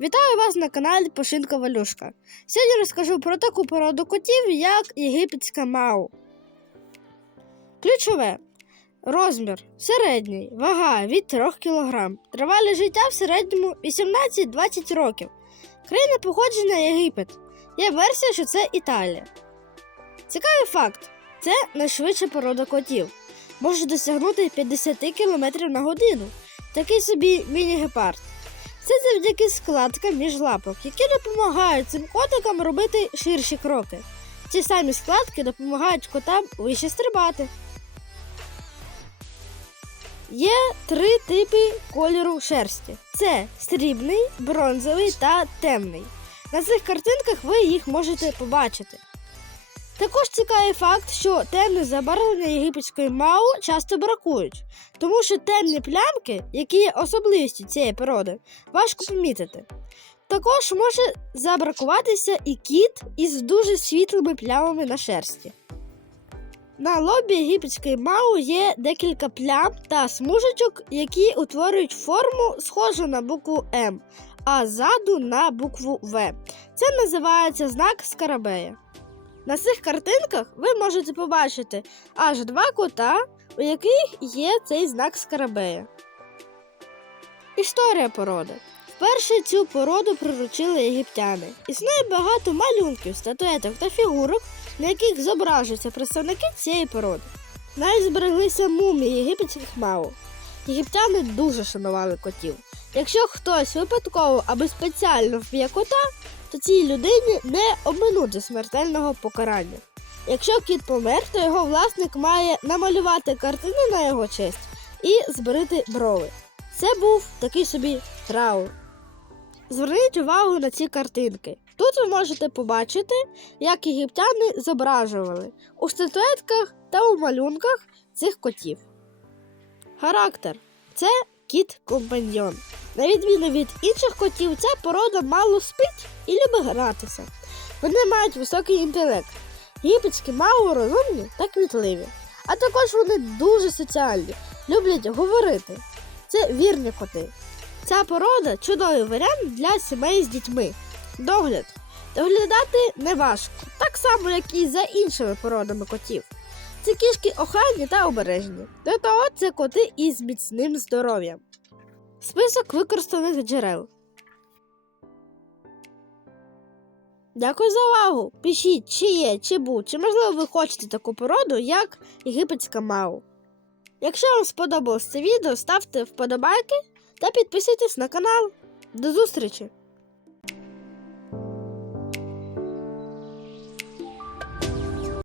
Вітаю вас на каналі Пошинка Валюшка. Сьогодні розкажу про таку породу котів, як єгипетська мау. Ключове розмір середній, вага від 3 кг. Тривалість життя в середньому 18-20 років. Країна походження Єгипет. Є версія, що це Італія. Цікавий факт: це найшвидша порода котів. Може досягнути 50 км на годину. Такий собі міні-гепард. Це завдяки складкам між лапок, які допомагають цим котикам робити ширші кроки. Ці самі складки допомагають котам вище стрибати. Є три типи кольору шерсті: це срібний, бронзовий та темний. На цих картинках ви їх можете побачити. Також цікавий факт, що темне забарвлення єгипетської мау часто бракують, тому що темні плямки, які є особливістю цієї породи, важко помітити. Також може забракуватися і кіт із дуже світлими плямами на шерсті. На лобі єгипетської мау є декілька плям та смужечок, які утворюють форму, схожу на букву М, а ззаду на букву В. Це називається знак скарабея. На цих картинках ви можете побачити аж два кота, у яких є цей знак скарабея. Історія породи. Вперше цю породу приручили єгиптяни. Існує багато малюнків, статуеток та фігурок, на яких зображуються представники цієї породи. Навіть збереглися мумії єгипетських мау. Єгиптяни дуже шанували котів. Якщо хтось випадково або спеціально вб'є кота, то цій людині не обминути смертельного покарання. Якщо кіт помер, то його власник має намалювати картини на його честь і зберити брови. Це був такий собі траур. Зверніть увагу на ці картинки. Тут ви можете побачити, як єгиптяни зображували у статуетках та у малюнках цих котів. Характер це кіт-компаньйон. На відміну від інших котів, ця порода мало спить і любить гратися. Вони мають високий інтелект. Єгипетські мало розумні та квітливі. А також вони дуже соціальні, люблять говорити. Це вірні коти. Ця порода чудовий варіант для сімей з дітьми. Догляд. Доглядати не важко, так само, як і за іншими породами котів. Це кішки охайні та обережні. До того це коти із міцним здоров'ям. Список використаних джерел. Дякую за увагу. Пишіть, чи є, чи був, чи можливо ви хочете таку породу, як єгипетська мау. Якщо вам сподобалось це відео, ставте вподобайки та підписуйтесь на канал. До зустрічі!